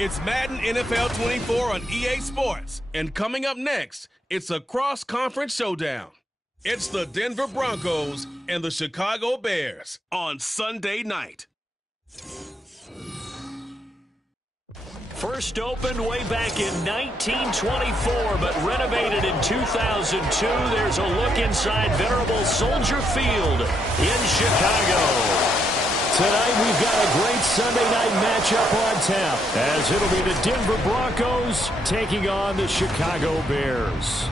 It's Madden NFL 24 on EA Sports. And coming up next, it's a cross-conference showdown. It's the Denver Broncos and the Chicago Bears on Sunday night. First opened way back in 1924, but renovated in 2002. There's a look inside venerable Soldier Field in Chicago. Tonight we've got a great Sunday night matchup on tap, as it'll be the Denver Broncos taking on the Chicago Bears.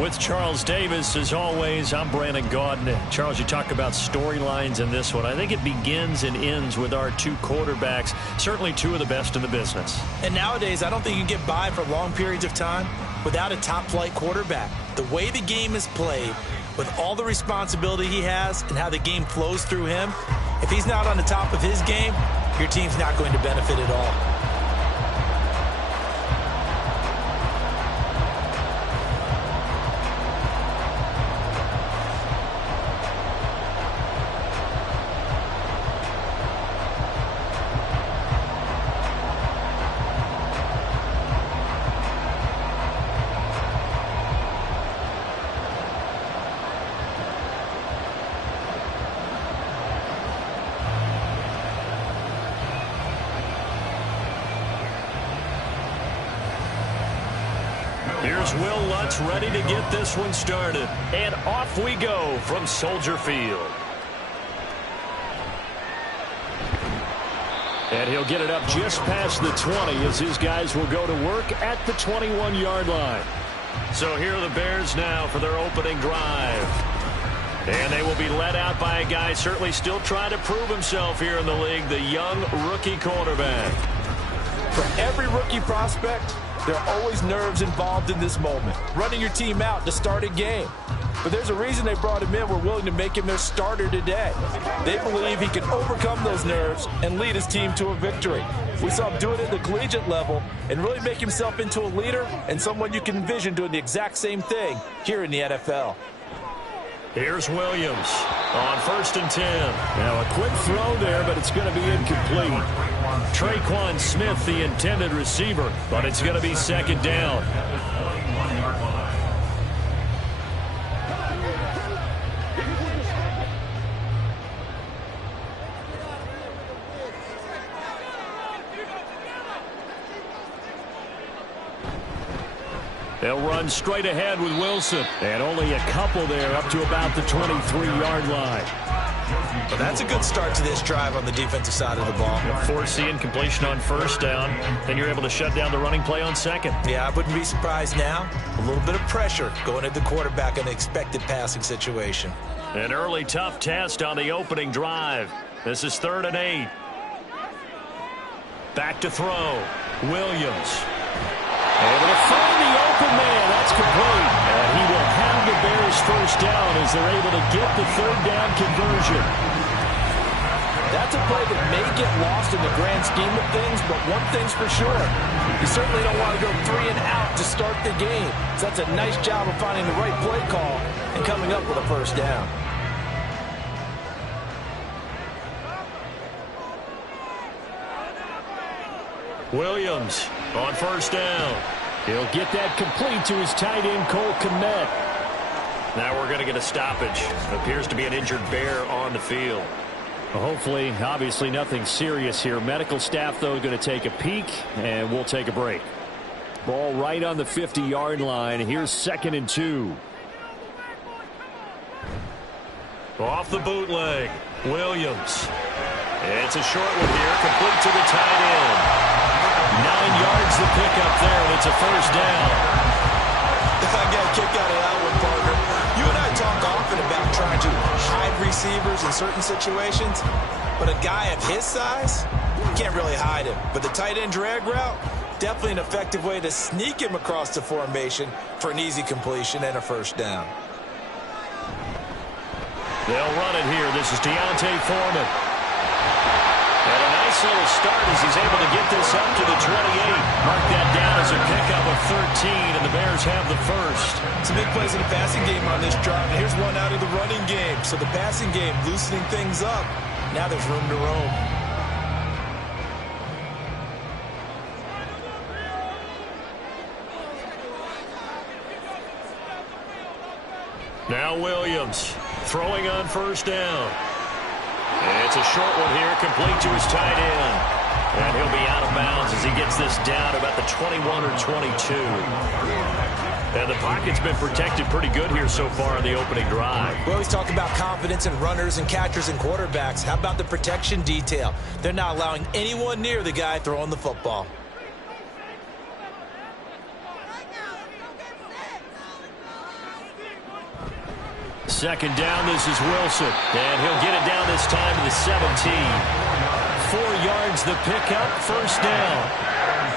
With Charles Davis, as always, I'm Brandon Gaudin. Charles, you talk about storylines in this one. I think it begins and ends with our two quarterbacks, certainly two of the best in the business. And nowadays, I don't think you can get by for long periods of time without a top-flight quarterback. The way the game is played, with all the responsibility he has and how the game flows through him, if he's not on the top of his game, your team's not going to benefit at all. Here's Will Lutz ready to get this one started. And off we go from Soldier Field. And he'll get it up just past the 20 as his guys will go to work at the 21-yard line. So here are the Bears now for their opening drive. And they will be led out by a guy certainly still trying to prove himself here in the league, the young rookie quarterback. For every rookie prospect, there are always nerves involved in this moment. Running your team out to start a game. But there's a reason they brought him in. We're willing to make him their starter today. They believe he can overcome those nerves and lead his team to a victory. We saw him do it at the collegiate level and really make himself into a leader and someone you can envision doing the exact same thing here in the NFL. Here's Williams on 1st and 10. Now a quick throw there, but it's going to be incomplete. Traquan Smith, the intended receiver, but it's going to be 2nd down. They'll run straight ahead with Wilson. And only a couple there up to about the 23-yard line. Well, that's a good start to this drive on the defensive side of the ball. Force the incompletion on 1st down. Then you're able to shut down the running play on 2nd. Yeah, I wouldn't be surprised now. A little bit of pressure going at the quarterback in an expected passing situation. An early tough test on the opening drive. This is 3rd and 8. Back to throw. Williams. Able to find the open man. That's complete. And he will have the Bears 1st down as they're able to get the 3rd down conversion. That's a play that may get lost in the grand scheme of things, but one thing's for sure. You certainly don't want to go 3 and out to start the game. So that's a nice job of finding the right play call and coming up with a 1st down. Williams on 1st down. He'll get that complete to his tight end, Cole Kmet. Now we're going to get a stoppage. Appears to be an injured Bear on the field. Well, hopefully, obviously nothing serious here. Medical staff, though, going to take a peek, and we'll take a break. Ball right on the 50-yard line. Here's 2nd and 2. Off the bootleg, Williams. It's a short one here, complete to the tight end. 9 yards the pickup there, and it's a 1st down. I got a kick out of that one, partner. You and I talk often about trying to hide receivers in certain situations, but a guy of his size, you can't really hide him. But the tight end drag route, definitely an effective way to sneak him across the formation for an easy completion and a 1st down. They'll run it here. This is Deontay Foreman. And a nice little start as he's able to get this up to the 28. Mark that down as a pickup of 13, and the Bears have the 1st. Some big plays in the passing game on this drive, and here's one out of the running game. So the passing game loosening things up. Now there's room to roam. Now Williams throwing on first down. It's a short one here, complete to his tight end. And he'll be out of bounds as he gets this down about the 21 or 22. And the pocket's been protected pretty good here so far in the opening drive. We always talk about confidence in runners and catchers and quarterbacks. How about the protection detail? They're not allowing anyone near the guy throwing the football. Second down, this is Wilson. And he'll get it down this time to the 17. 4 yards the pickup, first down.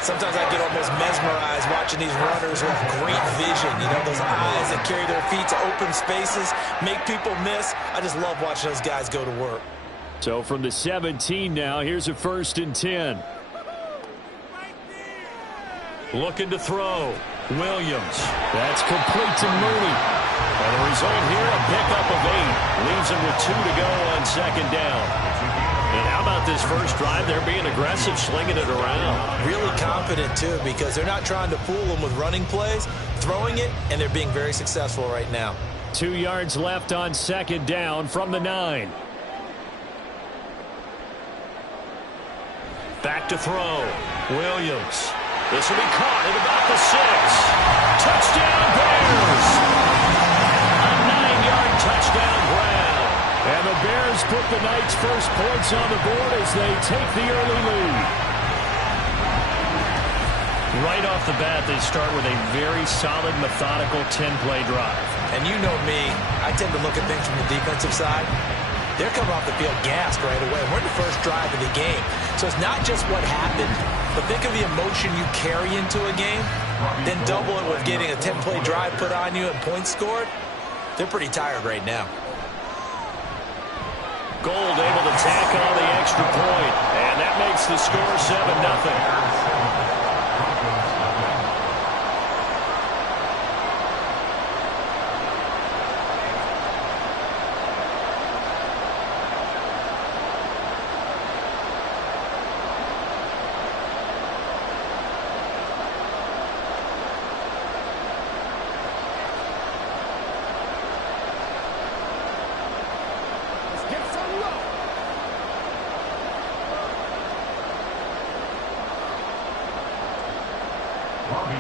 Sometimes I get almost mesmerized watching these runners with great vision. You know, those eyes that carry their feet to open spaces, make people miss. I just love watching those guys go to work. So from the 17 now, here's a 1st and 10. Looking to throw. Williams. That's complete to Mooney. And the result here, a pickup of 8. Leaves him with 2 to go on second down. And how about this first drive? They're being aggressive, slinging it around. Really confident, too, because they're not trying to fool them with running plays, throwing it, and they're being very successful right now. 2 yards left on second down from the 9. Back to throw. Williams. This will be caught at about the 6. Touchdown, Bears! A 9-yard touchdown grab. And the Bears put the Knights' first points on the board as they take the early lead. Right off the bat, they start with a very solid, methodical 10-play drive. And you know me, I tend to look at things from the defensive side. They're coming off the field gassed right away. We're in the first drive of the game. So it's not just what happened, but think of the emotion you carry into a game, then double it with getting a 10-play drive put on you and points scored. They're pretty tired right now. Gold able to tack on the extra point, and that makes the score 7-0.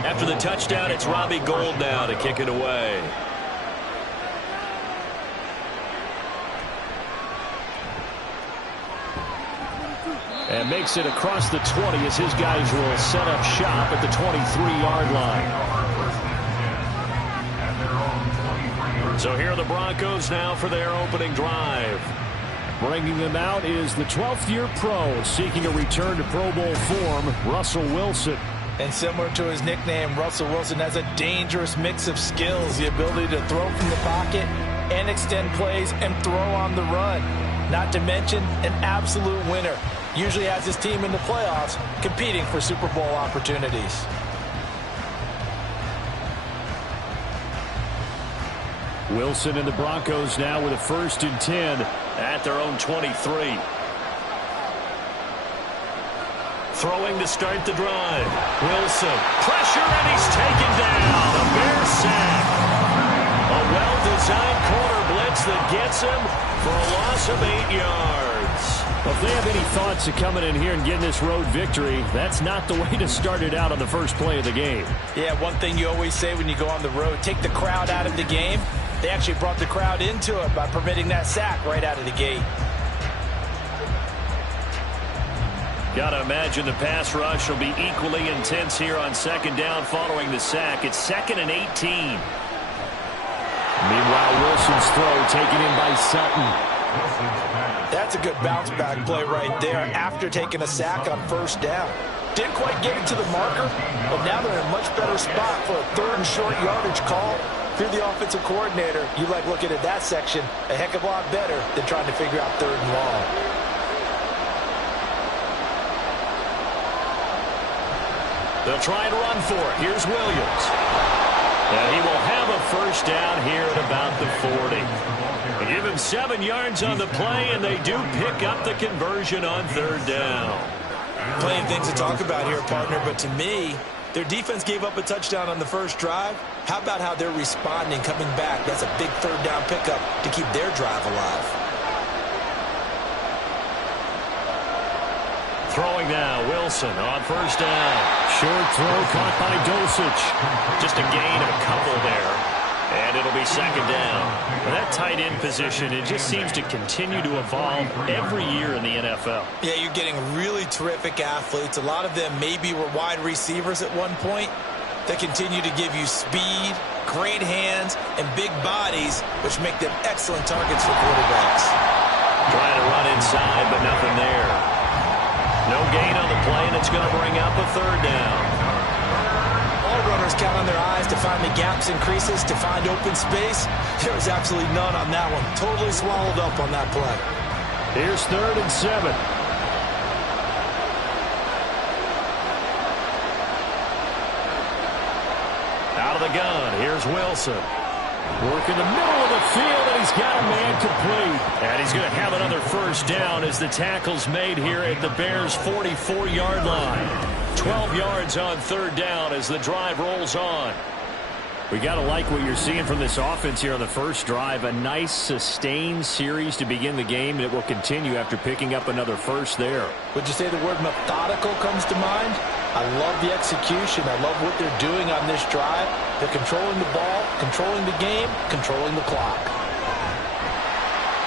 After the touchdown, it's Robbie Gould now to kick it away. And makes it across the 20 as his guys will set up shop at the 23-yard line. So here are the Broncos now for their opening drive. Bringing them out is the 12th-year pro seeking a return to Pro Bowl form, Russell Wilson. And similar to his nickname, Russell Wilson has a dangerous mix of skills, the ability to throw from the pocket and extend plays and throw on the run. Not to mention an absolute winner. Usually has his team in the playoffs competing for Super Bowl opportunities. Wilson and the Broncos now with a 1st and 10 at their own 23. Throwing to start the drive. Wilson. Pressure, and he's taken down. A Bears sack. A well-designed corner blitz that gets him for a loss of 8 yards. Well, if they have any thoughts of coming in here and getting this road victory, that's not the way to start it out on the first play of the game. Yeah, one thing you always say when you go on the road, take the crowd out of the game. They actually brought the crowd into it by permitting that sack right out of the gate. Got to imagine the pass rush will be equally intense here on second down following the sack. It's 2nd and 18. Meanwhile, Wilson's throw taken in by Sutton. That's a good bounce back play right there after taking a sack on first down. Didn't quite get it to the marker, but now they're in a much better spot for a 3rd and short yardage call. If you're the offensive coordinator, you like looking at that section a heck of a lot better than trying to figure out 3rd and long. They'll try and run for it. Here's Williams. And he will have a first down here at about the 40. They give him 7 yards on the play, and they do pick up the conversion on 3rd down. Plenty of things to talk about here, partner, but to me, Their defense gave up a touchdown on the first drive. How about how they're responding, coming back? That's a big third down pickup to keep their drive alive. Throwing now, Wilson on first down. Short throw caught by Dosich. Just a gain of a couple there. And it'll be second down. And that tight end position, it just seems to continue to evolve every year in the NFL. Yeah, you're getting really terrific athletes. A lot of them maybe were wide receivers at one point. They continue to give you speed, great hands, and big bodies, which make them excellent targets for quarterbacks. Trying to run inside, but nothing there. No gain on the play, and it's going to bring up a third down. All runners count on their eyes to find the gaps and creases, to find open space. There was absolutely none on that one. Totally swallowed up on that play. Here's 3rd and 7. Out of the gun, here's Wilson. Work in the middle of the field, and he's got a man complete. And he's going to have another first down as the tackle's made here at the Bears' 44-yard line. 12 yards on 3rd down as the drive rolls on. We got to like what you're seeing from this offense here on the first drive. A nice, sustained series to begin the game, and it will continue after picking up another first there. Would you say the word methodical comes to mind? I love the execution. I love what they're doing on this drive. They're controlling the ball, controlling the game, controlling the clock.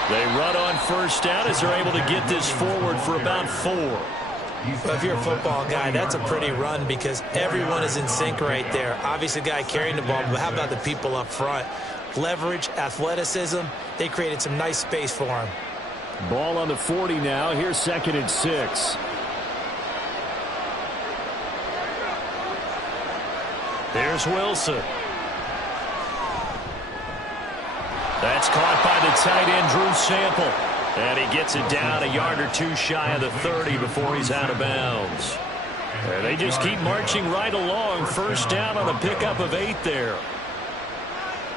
They run on first down as they're able to get this forward for about 4. Well, if you're a football guy, that's a pretty run because everyone is in sync right there. Obviously, the guy carrying the ball, but how about the people up front? Leverage, athleticism, they created some nice space for him. Ball on the 40 now. Here's 2nd and 6. There's Wilson. That's caught by the tight end, Drew Sample. And he gets it down a yard or two shy of the 30 before he's out of bounds. And they just keep marching right along. First down on a pickup of 8 there.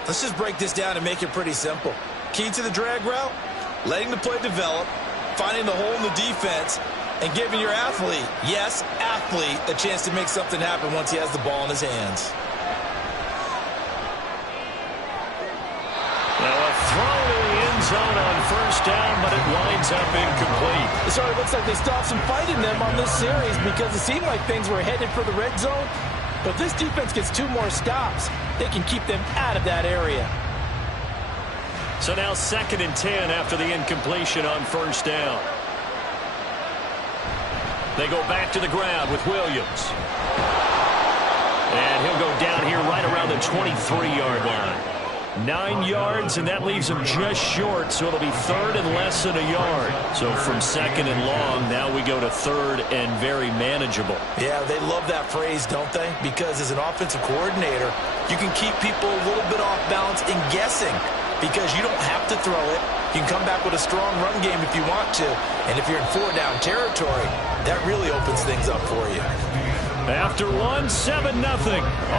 Let's just break this down and make it pretty simple. Key to the drag route, letting the play develop, finding the hole in the defense, and giving your athlete, yes, athlete, a chance to make something happen once he has the ball in his hands. Now a throw to the end zone on first down, but it winds up incomplete. It sort of looks like they stopped some fight in them on this series because it seemed like things were headed for the red zone. But if this defense gets 2 more stops, they can keep them out of that area. So now 2nd and 10 after the incompletion on first down. They go back to the ground with Williams. And he'll go down here right around the 23-yard line. 9 yards, and that leaves him just short, so it'll be 3rd and less than a yard. So from 2nd and long, now we go to 3rd and very manageable. Yeah, they love that phrase, don't they? Because as an offensive coordinator, you can keep people a little bit off balance in guessing because you don't have to throw it. You can come back with a strong run game if you want to. And if you're in 4-down territory, that really opens things up for you. After 1, 7-0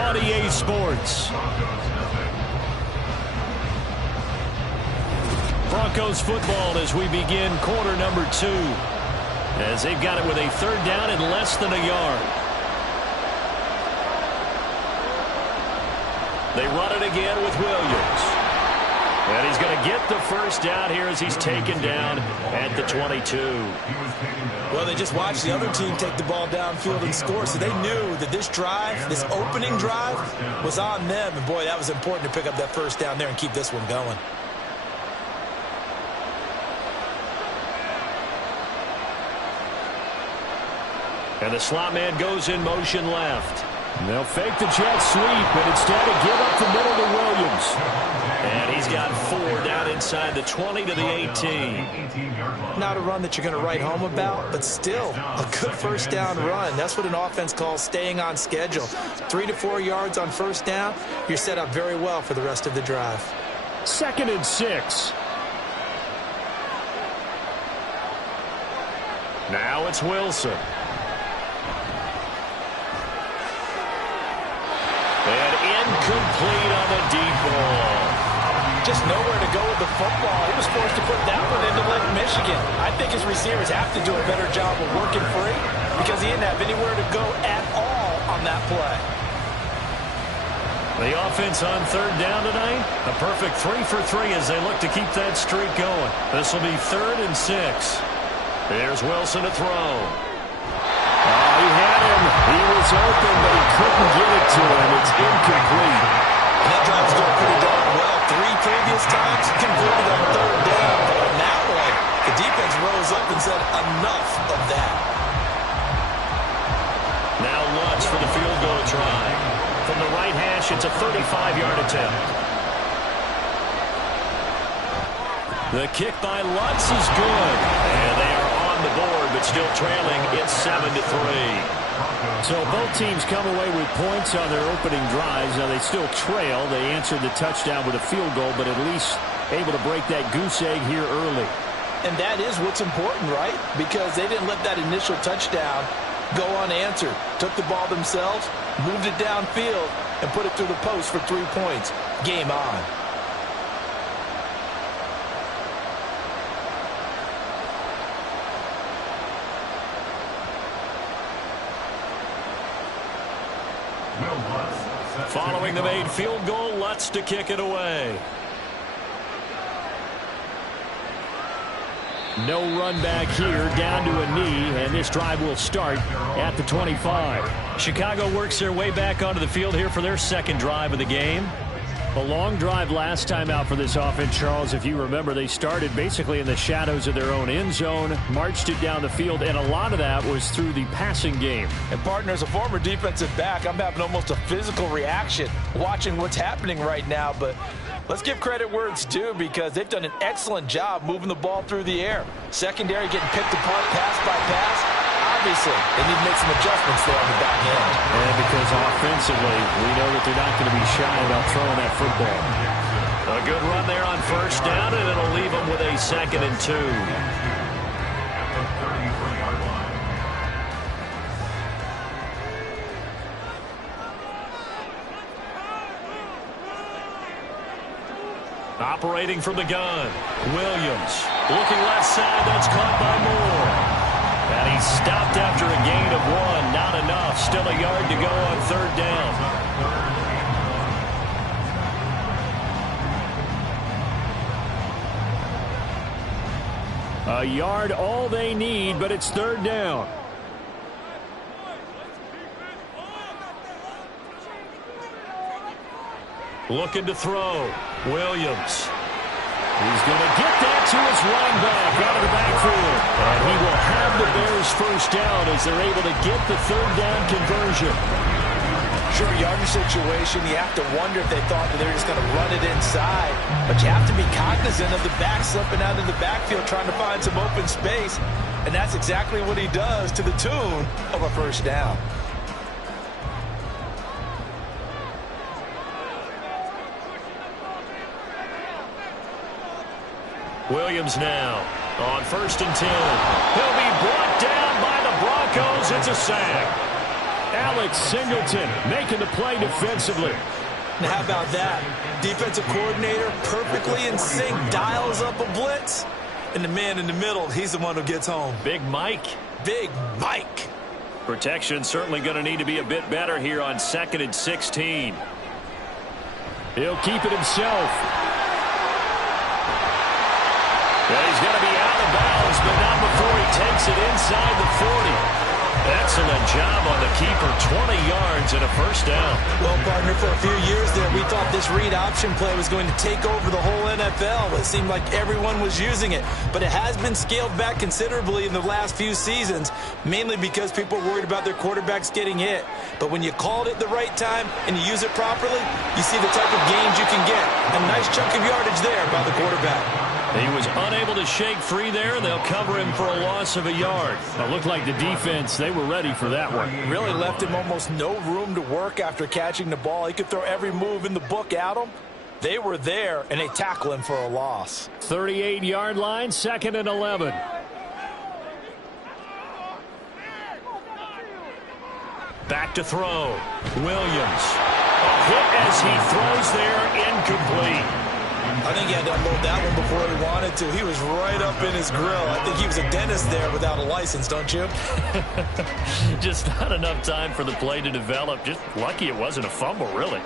on EA Sports. Broncos football as we begin quarter number 2. As they've got it with a 3rd down and less than a yard. They run it again with Williams. And he's going to get the first down here as he's taken down at the 22. Well, they just watched the other team take the ball downfield and score, so they knew that this drive, this opening drive, was on them. And, boy, that was important to pick up that first down there and keep this one going. And the slot man goes in motion left. And they'll fake the jet sweep, but instead give up the middle to Williams. And he's got 4 down inside the 20 to the 18. Not a run that you're going to write home about, but still a good first down run. That's what an offense calls staying on schedule. 3 to 4 yards on first down, you're set up very well for the rest of the drive. 2nd and 6. Now it's Wilson. And incomplete on the deep ball. Just nowhere to go with the football. He was forced to put that one into Lake Michigan. I think his receivers have to do a better job of working free because he didn't have anywhere to go at all on that play. The offense on third down tonight, a perfect 3 for 3 as they look to keep that streak going. This will be 3rd and 6. There's Wilson to throw. Oh, he had him. He was open, but he couldn't get it to him. It's incomplete. And that drive's going pretty darn well. 3 previous times converted on third down. But on that one, the defense rose up and said, enough of that. Now Lutz for the field goal try. From the right hash, it's a 35-yard attempt. The kick by Lutz is good. And they are on the board, but still trailing. It's 7-3. So both teams come away with points on their opening drives. Now they still trail. They answered the touchdown with a field goal, but at least able to break that goose egg here early. And that is what's important, right? Because they didn't let that initial touchdown go unanswered. Took the ball themselves, moved it downfield, and put it through the post for 3 points. Game on. Following the made field goal, Lutz to kick it away. No run back here, down to a knee, and this drive will start at the 25. Chicago works their way back onto the field here for their second drive of the game. A long drive last time out for this offense, Charles. If you remember, they started basically in the shadows of their own end zone, marched it down the field, and a lot of that was through the passing game. And, partner, as a former defensive back, I'm having almost a physical reaction watching what's happening right now. But let's give credit where it's due because they've done an excellent job moving the ball through the air. Secondary getting picked apart pass by pass. Obviously, they need to make some adjustments there on the back end. And because offensively, we know that they're not going to be shy about throwing that football. A good run there on first down, and it'll leave them with a 2nd and 2. Operating from the gun, Williams. Looking left side, that's caught by Moore. And he stopped after a gain of 1. Not enough. Still a yard to go on third down. A yard all they need, but it's third down. Looking to throw. Williams. He's going to get that to his running back out of the backfield. And he will have the Bears first down as they're able to get the third down conversion. Sure, yardage situation, you have to wonder if they thought that they were just going to run it inside. But you have to be cognizant of the back slipping out of the backfield trying to find some open space. And that's exactly what he does to the tune of a first down. Williams now on 1st and 10. He'll be brought down by the Broncos. It's a sack. Alex Singleton making the play defensively. Now how about that? Defensive coordinator perfectly in sync, dials up a blitz. And the man in the middle, he's the one who gets home. Big Mike. Big Mike. Protection certainly going to need to be a bit better here on 2nd and 16. He'll keep it himself. Yeah, he's going to be out of bounds, but not before he takes it inside the 40. Excellent job on the keeper, 20 yards and a first down. Well, partner, for a few years there, we thought this read option play was going to take over the whole NFL. It seemed like everyone was using it, but it has been scaled back considerably in the last few seasons, mainly because people are worried about their quarterbacks getting hit. But when you call it at the right time and you use it properly, you see the type of gains you can get. A nice chunk of yardage there by the quarterback. He was unable to shake free there. They'll cover him for a loss of a yard. It looked like the defense, they were ready for that one. Really left him almost no room to work after catching the ball. He could throw every move in the book at him. They were there, and they tackle him for a loss. 38-yard line, 2nd and 11. Back to throw. Williams. A hit as he throws there, incomplete. I think he had to unload that one before he wanted to. He was right up in his grill. I think he was a dentist there without a license, don't you? Just not enough time for the play to develop. Just lucky it wasn't a fumble, really.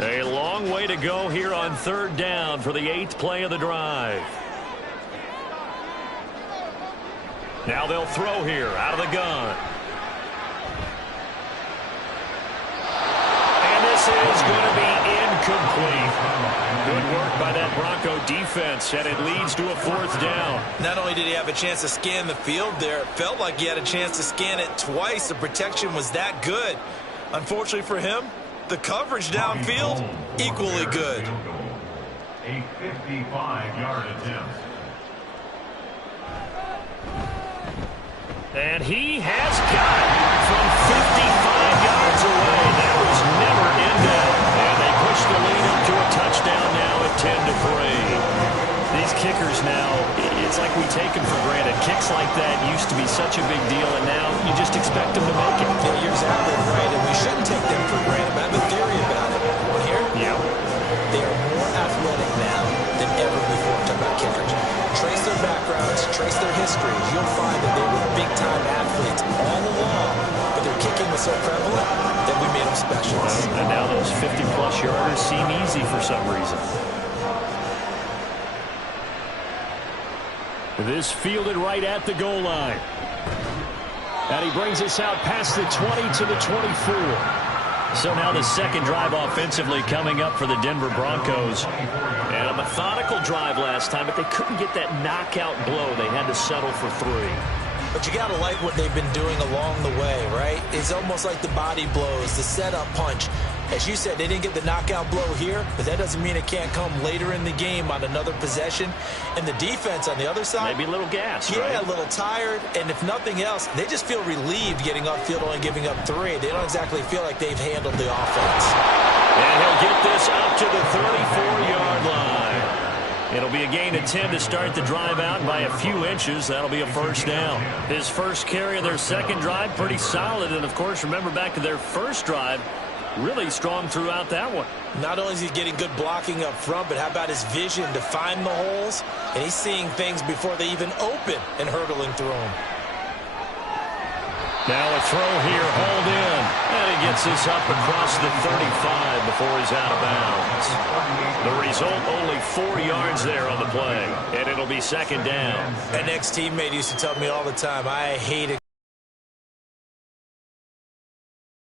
A long way to go here on 3rd down for the 8th play of the drive. Now they'll throw here out of the gun. And this is going to be incomplete. Good work by that Bronco defense, and it leads to a 4th down. Not only did he have a chance to scan the field there, it felt like he had a chance to scan it twice. The protection was that good. Unfortunately for him, the coverage downfield, equally good. A 55-yard attempt. And he has got it from 55 yards away. That was never in doubt. And they push the lead up to a touchdown now at 10-3. These kickers now, it's like we take them for granted. Kicks like that used to be such a big deal, and now you just expect them to make it. Yeah, you're exactly right, and we shouldn't take them for granted. But I have a theory about it. Want to hear it? Yeah. They are more athletic now than ever before. Talk about kickers. Trace their backgrounds, trace their histories. You'll find that they were big-time athletes all along, but their kicking was so prevalent that we made them specialists. And now those 50-plus yarders seem easy for some reason. This fielded right at the goal line. And he brings us out past the 20 to the 24. So now the second drive offensively coming up for the Denver Broncos. And a methodical drive last time, but they couldn't get that knockout blow. They had to settle for 3. But you got to like what they've been doing along the way, right? It's almost like the body blows, the setup punch. As you said, they didn't get the knockout blow here, but that doesn't mean it can't come later in the game on another possession. And the defense on the other side, maybe a little gas, yeah, right? A little tired. And if nothing else, they just feel relieved getting upfield, only giving up 3. They don't exactly feel like they've handled the offense. And he'll get this up to the 34-yard line. It'll be a gain of 10 to start the drive out by a few inches. That'll be a 1st down. His first carry of their second drive, pretty solid. And, of course, remember back to their first drive, really strong throughout that one. Not only is he getting good blocking up front, but how about his vision to find the holes? And he's seeing things before they even open and hurdling through them. Now a throw here, hauled in. And he gets this up across the 35 before he's out of bounds. The result, only 4 yards there on the play. And it'll be 2nd down. An ex-teammate used to tell me all the time, I hate it.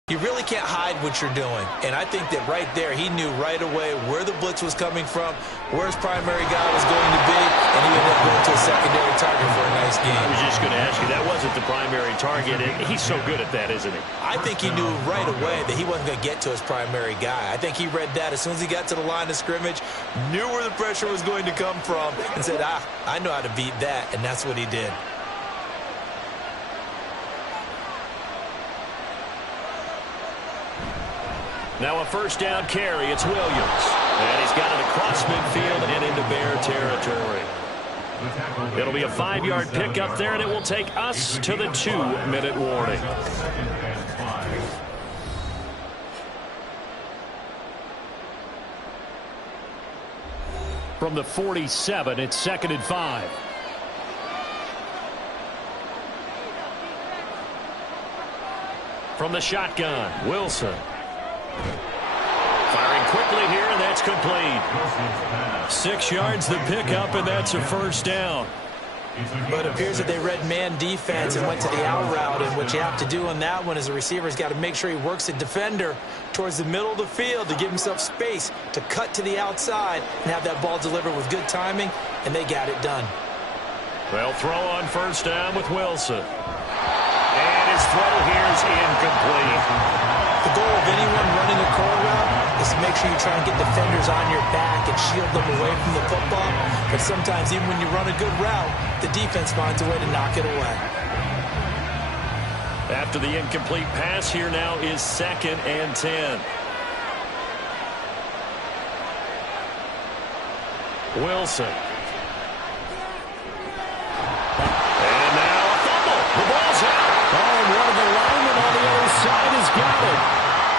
You really can't hide what you're doing. And I think that right there, he knew right away where the blitz was coming from, where his primary guy was going to be, and he ended up going to a secondary target for a nice game. I was just going to ask you, that wasn't the primary target. He's so good at that, isn't he? I think he knew right away that he wasn't going to get to his primary guy. I think he read that as soon as he got to the line of scrimmage, knew where the pressure was going to come from, and said, I know how to beat that, and that's what he did. Now a 1st down carry. It's Williams. And he's got it across midfield and into Bear territory. It'll be a 5-yard pickup there, and it will take us to the 2-minute warning. From the 47, it's 2nd and 5. From the shotgun, Wilson. Firing quickly here, and that's complete. 6 yards the pickup, and that's a 1st down. But it appears that they read man defense and went to the out route, and what you have to do on that one is the receiver's got to make sure he works the defender towards the middle of the field to give himself space to cut to the outside and have that ball delivered with good timing, and they got it done. They'll throw on 1st down with Wilson. And his throw here is incomplete. The goal of anyone running a curl route is to make sure you try and get defenders on your back and shield them away from the football. But sometimes even when you run a good route, the defense finds a way to knock it away. After the incomplete pass, here now is 2nd and 10. Wilson. And now a fumble. The ball's out. Oh, and one of the linemen on the other side has got it.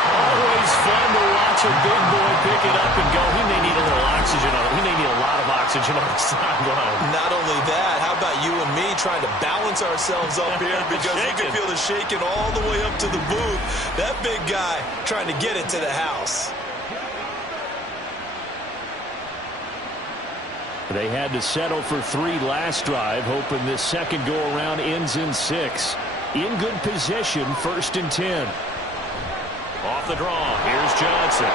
Always fun to watch a big boy pick it up and go. He may need a little oxygen on it. We may need a lot of oxygen on the sideline. Not only that, how about you and me trying to balance ourselves up here because you can feel the shaking all the way up to the booth. That big guy trying to get it to the house. They had to settle for 3 last drive, hoping this second go-around ends in 6. In good position, 1st and 10. Off the draw, here's Johnson.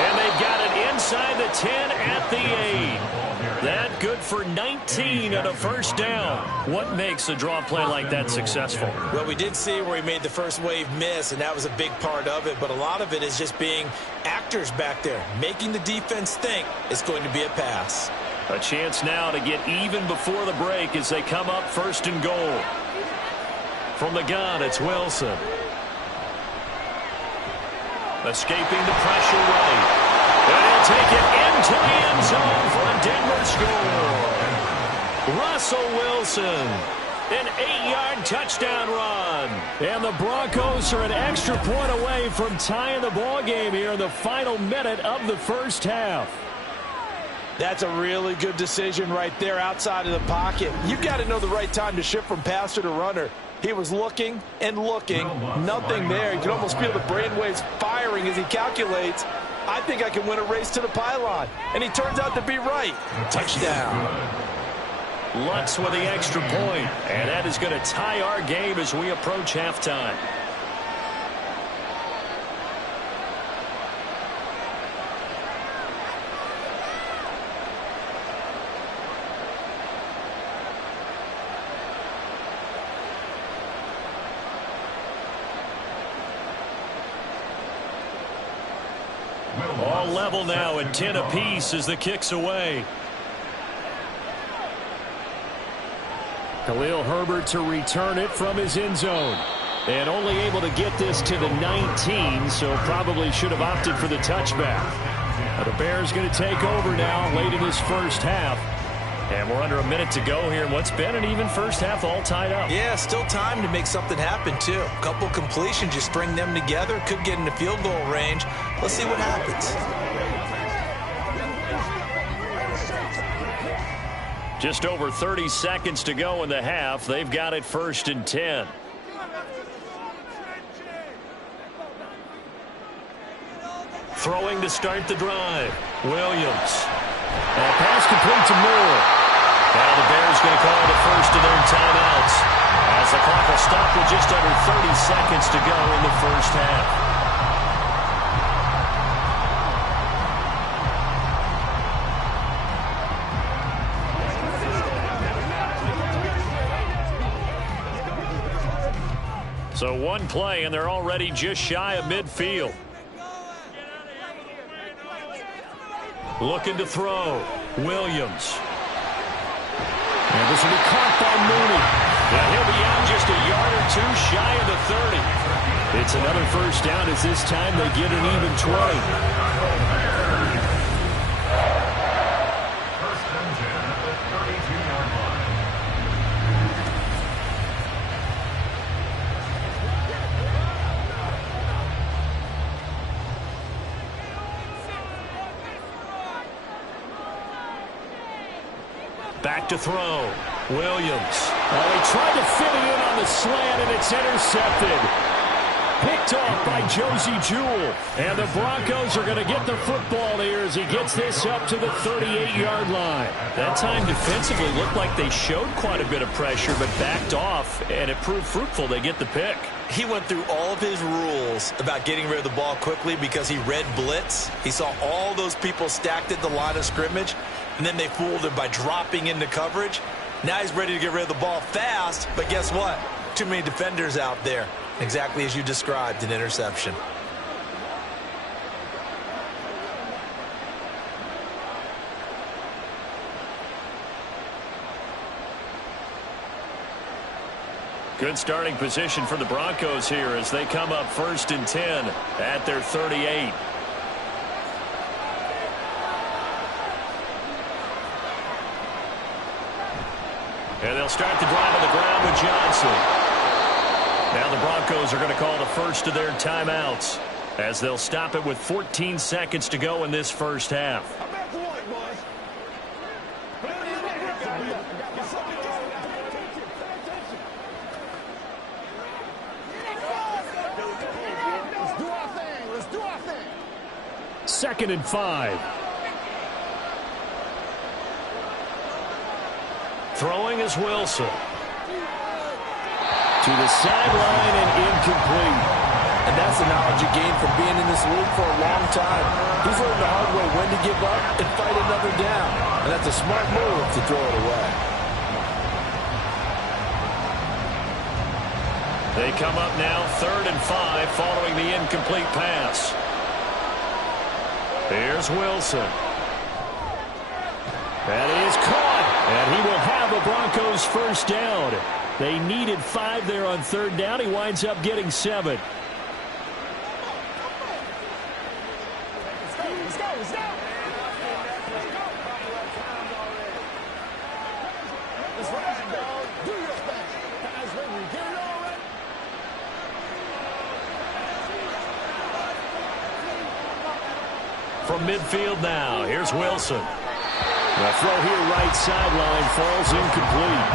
And they've got it inside the 10 at the 8. That good for 19 and a first down. What makes a draw play like that successful? Well, we did see where he made the first wave miss, and that was a big part of it. But a lot of it is just being actors back there, making the defense think it's going to be a pass. A chance now to get even before the break as they come up 1st and goal. From the gun, it's Wilson. Escaping the pressure right. And he'll take it into the end zone for a Denver score. Russell Wilson, an 8-yard touchdown run. And the Broncos are an extra point away from tying the ball game here in the final minute of the first half. That's a really good decision right there outside of the pocket. You've got to know the right time to shift from passer to runner. He was looking and looking, nothing there. You can almost feel the brainwaves firing as he calculates, I think I can win a race to the pylon. And he turns out to be right. Touchdown. Lutz with the extra point, and that is going to tie our game as we approach halftime. All level now at 10 apiece as the kick's away. Khalil Herbert to return it from his end zone. And only able to get this to the 19, so probably should have opted for the touchback. But the Bears going to take over now late in this first half. And we're under a minute to go here in what's been an even first half, all tied up. Yeah, still time to make something happen, too. A couple completions, you string them together, could get into field goal range. Let's see what happens. Just over 30 seconds to go in the half. They've got it 1st and 10. Throwing to start the drive. Williams. And pass complete to Moore. Now the Bears going to call the first of their timeouts as the clock will stop with just under 30 seconds to go in the first half. So one play, and they're already just shy of midfield. Looking to throw. Williams. And this will be caught by Mooney. And he'll be out just a yard or two shy of the 30. It's another first down as this time they get an even 20. First and 10 at the 32-yard line. Back to throw. Williams. They tried to fit it in on the slant, and it's intercepted. Picked off by Josie Jewell. And the Broncos are going to get the football here as he gets this up to the 38-yard line. That time defensively looked like they showed quite a bit of pressure, but backed off, and it proved fruitful. They get the pick. He went through all of his rules about getting rid of the ball quickly because he read blitz. He saw all those people stacked at the line of scrimmage, and then they fooled him by dropping into coverage. Now he's ready to get rid of the ball fast, but guess what? Too many defenders out there. Exactly as you described, an interception. Good starting position for the Broncos here as they come up 1st and 10 at their 38. And they'll start the drive on the ground with Johnson. Now the Broncos are going to call the first of their timeouts. as they'll stop it with 14 seconds to go in this first half. Second and 5. Throwing is Wilson. To the sideline and incomplete. And that's the knowledge you gain from being in this league for a long time. He's learned the hard way when to give up and fight another down. And that's a smart move to throw it away. They come up now 3rd and 5 following the incomplete pass. Here's Wilson. That is caught. And he will have the Broncos first down. They needed 5 there on 3rd down. He winds up getting 7. From midfield now, here's Wilson. The throw here right sideline falls incomplete.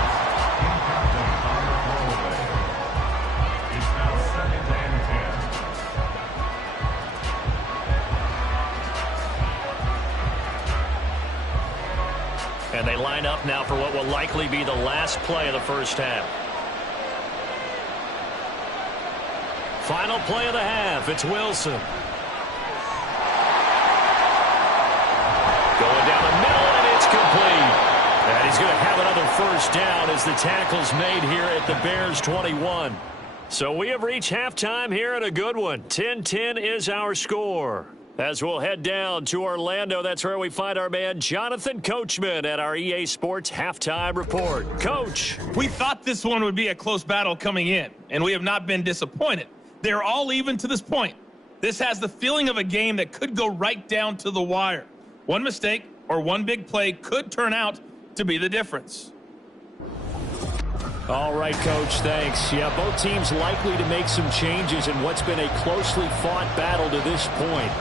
It's now 2nd and 10. And they line up now for what will likely be the last play of the first half. Final play of the half, it's Wilson. Going down the middle, and it's complete. And he's going to have another first down as the tackle's made here at the Bears' 21. So we have reached halftime here at a good one. 10-10 is our score. As we'll head down to Orlando, that's where we find our man Jonathan Coachman at our EA Sports Halftime Report. Coach. We thought this one would be a close battle coming in, and we have not been disappointed. They're all even to this point. This has the feeling of a game that could go right down to the wire. One mistake or one big play could turn out to be the difference. All right, Coach, thanks. Yeah, both teams likely to make some changes in what's been a closely fought battle to this point.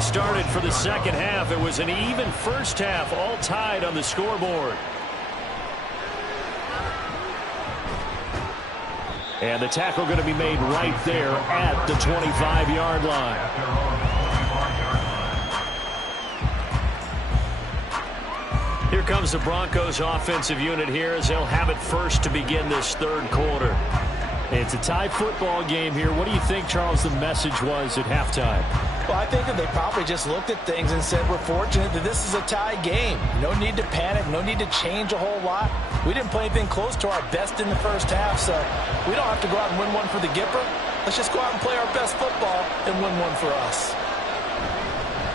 Started for the second half. It was an even first half, all tied on the scoreboard. And the tackle going to be made right there at the 25-yard line. Here comes the Broncos offensive unit here as they'll have it first to begin this third quarter. It's a tie football game here. What do you think, Charles, the message was at halftime? Well, I think that they probably just looked at things and said, we're fortunate that this is a tie game. No need to panic, no need to change a whole lot. We didn't play anything close to our best in the first half, so we don't have to go out and win one for the Gipper. Let's just go out and play our best football and win one for us.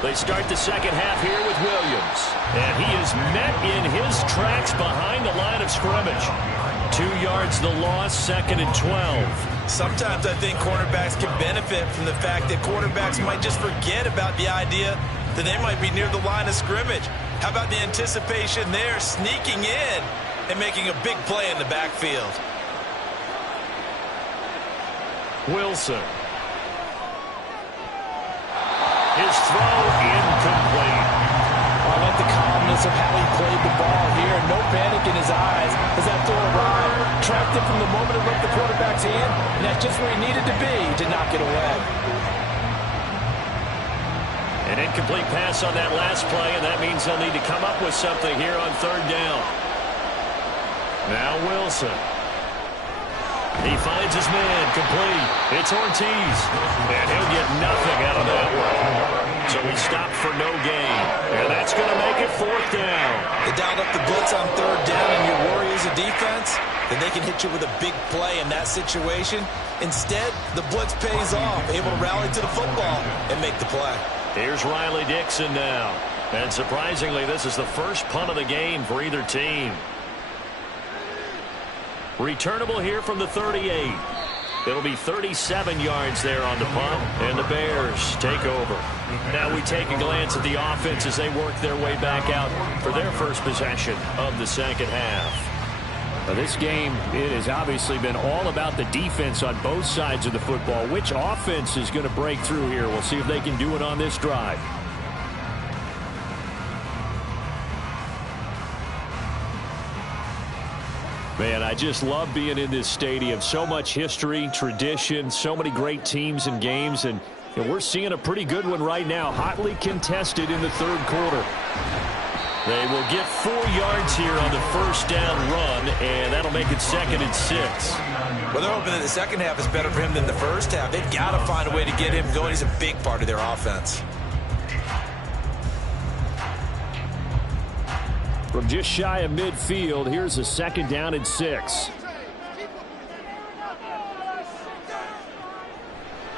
They start the second half here with Williams. And he is met in his tracks behind the line of scrimmage. 2 yards the loss, 2nd and 12. Sometimes I think cornerbacks can benefit from the fact that quarterbacks might just forget about the idea that they might be near the line of scrimmage. How about the anticipation there, sneaking in and making a big play in the backfield? Wilson. His throw incomplete. I like the calmness of how he played the ball here. No panic in his eyes as that throw arrived. Tracked it from the moment it left the quarterback's hand, and that's just where he needed to be to knock it away. An incomplete pass on that last play, and that means they'll need to come up with something here on 3rd down. Now Wilson. He finds his man, complete. It's Ortiz, and he'll get nothing out of that one. So he stopped for no gain, and that That's going to make it 4th down. They dialed up the blitz on 3rd down, and you worry as a defense, then they can hit you with a big play in that situation. Instead, the blitz pays off, able to rally to the football and make the play. Here's Riley Dixon now. And surprisingly, this is the first punt of the game for either team. Returnable here from the 38. It'll be 37 yards there on the punt, and the Bears take over. Now we take a glance at the offense as they work their way back out for their first possession of the second half. Well, this game, it has obviously been all about the defense on both sides of the football. Which offense is going to break through here? We'll see if they can do it on this drive. Man, I just love being in this stadium. So much history, tradition, so many great teams and games, and we're seeing a pretty good one right now. Hotly contested in the 3rd quarter. They will get 4 yards here on the first down run, and that'll make it 2nd and 6. Well, they're hoping that the second half is better for him than the first half. They've got to find a way to get him going. He's a big part of their offense. From just shy of midfield, here's a 2nd down and 6.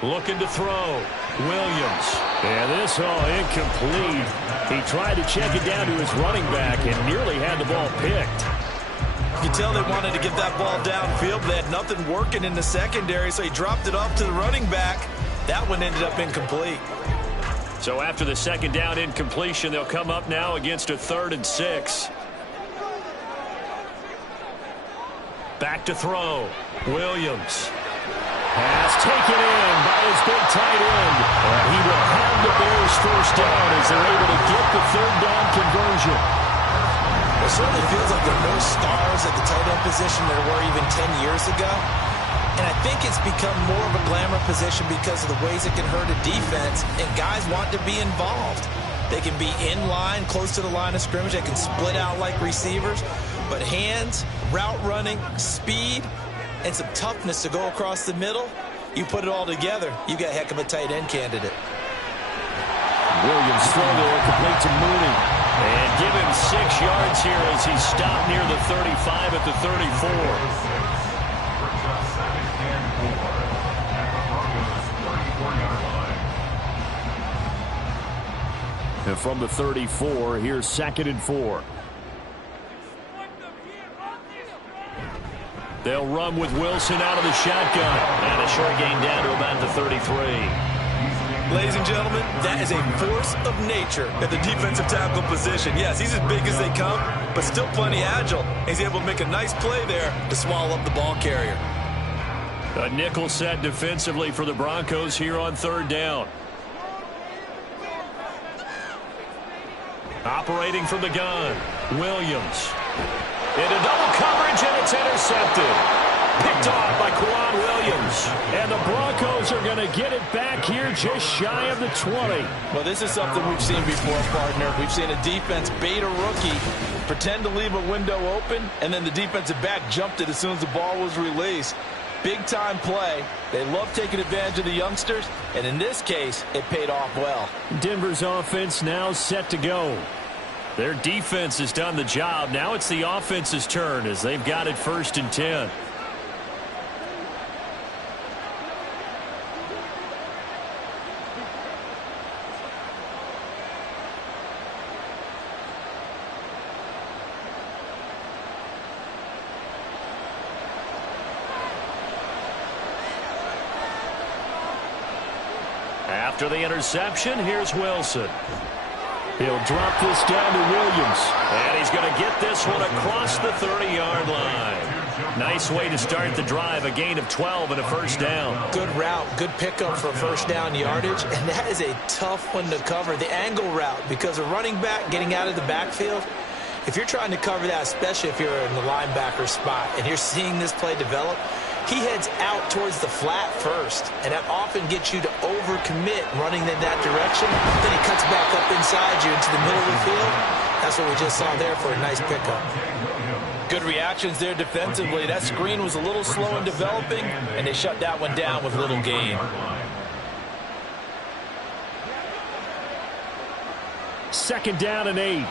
Looking to throw. Williams. And this incomplete. He tried to check it down to his running back and nearly had the ball picked. You can tell they wanted to get that ball downfield, but they had nothing working in the secondary, so he dropped it off to the running back. That one ended up incomplete. So after the 2nd down incompletion, they'll come up now against a 3rd and 6. Back to throw. Williams. Pass taken in by his big tight end. He will have the Bears first down as they're able to get the 3rd down conversion. It certainly feels like there are more stars at the tight end position than there were even 10 years ago. And I think it's become more of a glamour position because of the ways it can hurt a defense, and guys want to be involved. They can be in line, close to the line of scrimmage. They can split out like receivers. But hands, route running, speed, and some toughness to go across the middle, you put it all together, you got a heck of a tight end candidate. Williams throw there, complete to Mooney. And give him 6 yards here as he stopped near the 35 at the 34. And from the 34, here's 2nd and 4. They'll run with Wilson out of the shotgun. And a short gain down to about the 33. Ladies and gentlemen, that is a force of nature at the defensive tackle position. Yes, he's as big as they come, but still plenty agile. He's able to make a nice play there to swallow up the ball carrier. A nickel set defensively for the Broncos here on 3rd down. Operating from the gun, Williams. Into double coverage, and it's intercepted. Picked off by Quan Williams. And the Broncos are going to get it back here just shy of the 20. Well, this is something we've seen before, partner. We've seen a defense bait a rookie, pretend to leave a window open, and then the defensive back jumped it as soon as the ball was released. Big-time play. They love taking advantage of the youngsters, and in this case, it paid off well. Denver's offense now set to go. Their defense has done the job. Now it's the offense's turn as they've got it 1st and 10. After the interception, here's Wilson. He'll drop this down to Williams. And he's going to get this one across the 30-yard line. Nice way to start the drive, a gain of 12 and a first down. Good route, good pickup for first down yardage, and that is a tough one to cover. The angle route, because a running back getting out of the backfield, if you're trying to cover that, especially if you're in the linebacker spot, and you're seeing this play develop, he heads out towards the flat first, and that often gets you to overcommit running in that direction. Then he cuts back up inside you into the middle of the field. That's what we just saw there for a nice pickup. Good reactions there defensively. That screen was a little slow in developing, and they shut that one down with little gain. 2nd down and 8.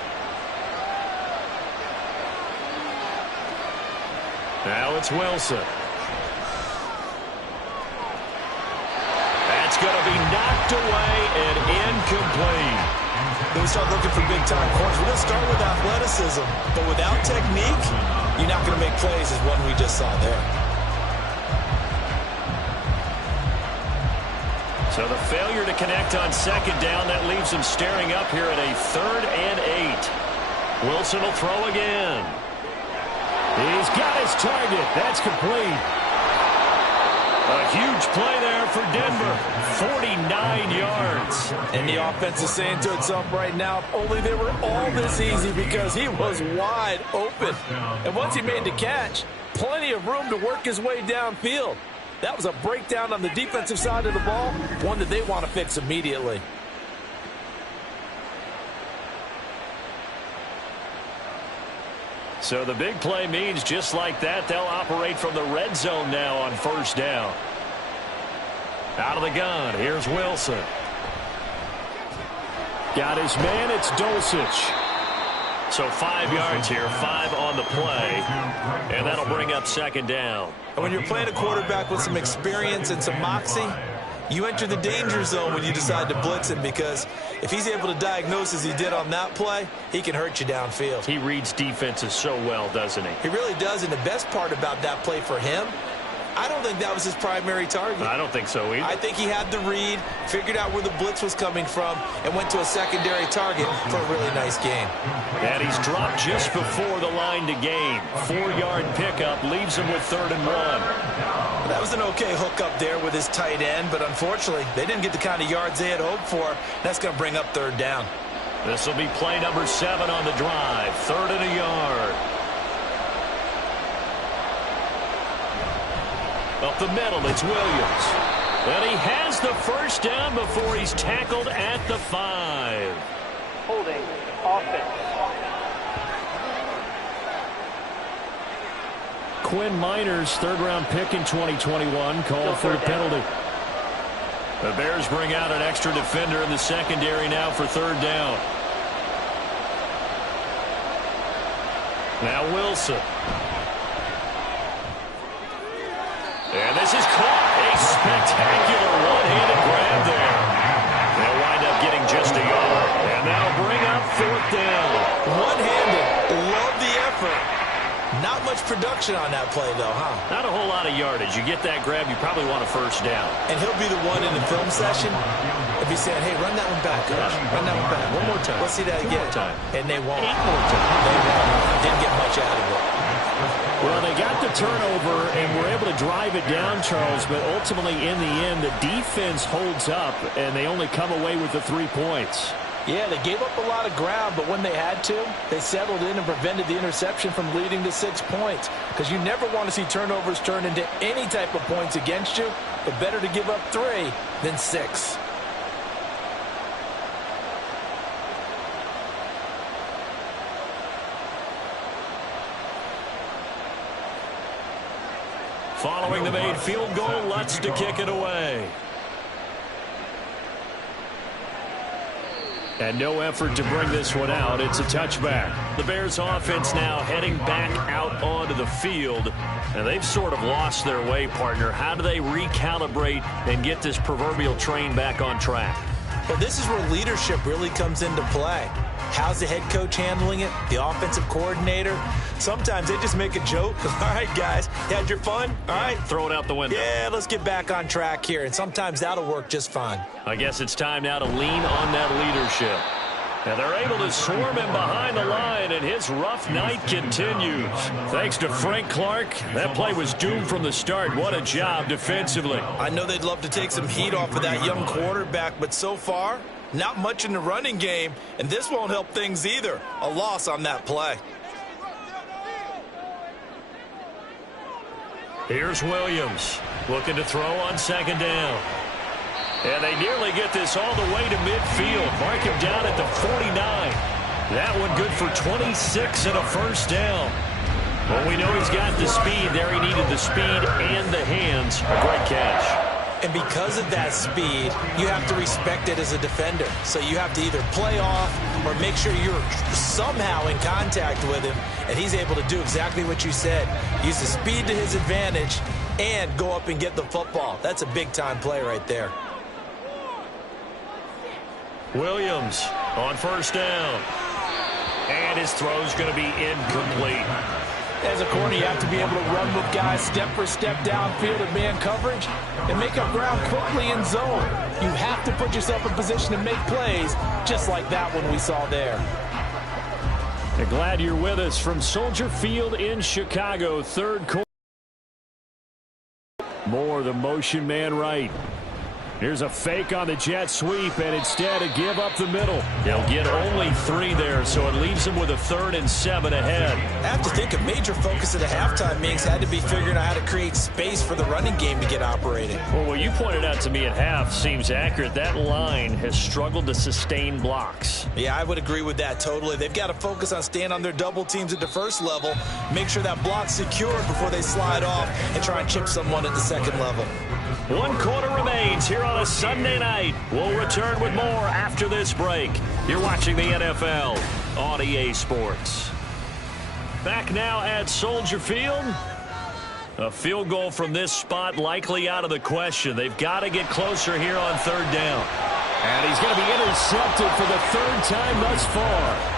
Now it's Wilson. That's going to be knocked away and incomplete. When we start looking for big-time corners, we're going to start with athleticism, but without technique, you're not going to make plays as one we just saw there. So the failure to connect on 2nd down, that leaves him staring up here at a 3rd and 8. Wilson will throw again. He's got his target. That's complete. A huge play there for Denver. 49 yards. And the offense is saying to itself right now, if only they were all this easy, because he was wide open. And once he made the catch, plenty of room to work his way downfield. That was a breakdown on the defensive side of the ball, one that they want to fix immediately. So the big play means just like that, they'll operate from the red zone now on 1st down. Out of the gun, here's Wilson. Got his man, it's Dulcich. So 5 yards here, 5 on the play, and that'll bring up 2nd down. And when you're playing a quarterback with some experience and some moxie, you enter the danger zone when you decide to blitz him, because if he's able to diagnose as he did on that play, he can hurt you downfield. He reads defenses so well, doesn't he? He really does, and the best part about that play for him, I don't think that was his primary target. I don't think so either. I think he had the read, figured out where the blitz was coming from, and went to a secondary target for a really nice game. And he's dropped just before the line to gain. 4-yard pickup leaves him with 3rd and 1. Well, that was an okay hook up there with his tight end, but unfortunately, they didn't get the kind of yards they had hoped for. That's going to bring up 3rd down. This will be play number 7 on the drive. 3rd and a yard. Up the middle, it's Williams. And he has the 1st down before he's tackled at the 5. Holding offense. Quinn Miners, 3rd-round pick in 2021, called for a penalty. The Bears bring out an extra defender in the secondary now for 3rd down. Now Wilson. And this is caught. A spectacular one-handed grab there. They'll wind up getting just a yard. And that'll bring up 4th down. One-handed. Love the effort. Not much production on that play, though, huh? Not a whole lot of yardage. You get that grab, you probably want a 1st down. And he'll be the one in the film session if he's saying, hey, run that one back, coach. Run that one back. One more time. Let's see that again. 1 more time. And they won't. 8 more times. They won't. Didn't get much out of it. Well, they got the turnover and were able to drive it down, Charles, but ultimately in the end, the defense holds up, and they only come away with the 3 points. Yeah, they gave up a lot of ground, but when they had to, they settled in and prevented the interception from leading to 6 points. Because you never want to see turnovers turn into any type of points against you, but better to give up 3 than 6. Following the made field goal, Lutz to kick it away. And no effort to bring this one out. It's a touchback. The Bears offense now heading back out onto the field. And they've sort of lost their way, partner. How do they recalibrate and get this proverbial train back on track? Well, this is where leadership really comes into play. How's the head coach handling it? The offensive coordinator? Sometimes they just make a joke. All right, guys, you had your fun? All right. Throw it out the window. Yeah, let's get back on track here. And sometimes that'll work just fine. I guess it's time now to lean on that leadership. And they're able to swarm him behind the line, and his rough night continues. Thanks to Frank Clark, that play was doomed from the start. What a job defensively. I know they'd love to take some heat off of that young quarterback, but so far, not much in the running game, and this won't help things either. A loss on that play. Here's Williams looking to throw on 2nd down. And they nearly get this all the way to midfield. Mark him down at the 49. That one good for 26 and a 1st down. Well, we know he's got the speed there. He needed the speed and the hands. A great catch. And because of that speed, you have to respect it as a defender. So you have to either play off or make sure you're somehow in contact with him, and he's able to do exactly what you said. Use the speed to his advantage and go up and get the football. That's a big-time play right there. Williams on first down. And his throw's going to be incomplete. As a corner, you have to be able to run with guys step for step downfield in man coverage and make up ground quickly in zone. You have to put yourself in position to make plays just like that one we saw there. They're glad you're with us from Soldier Field in Chicago. Third quarter. More the motion man right. Here's a fake on the jet sweep, and instead a give up the middle. They'll get only 3 there, so it leaves them with a 3rd and 7 ahead. I have to think a major focus at the halftime meetings had to be figuring out how to create space for the running game to get operating. Well, what you pointed out to me at half seems accurate. That line has struggled to sustain blocks. Yeah, I would agree with that totally. They've got to focus on staying on their double teams at the first level, make sure that block's secure before they slide off and try and chip someone at the second level. 1 quarter remains here on a Sunday night. We'll return with more after this break. You're watching the NFL on EA Sports. Back now at Soldier Field. A field goal from this spot likely out of the question. They've got to get closer here on 3rd down. And he's going to be intercepted for the 3rd time thus far.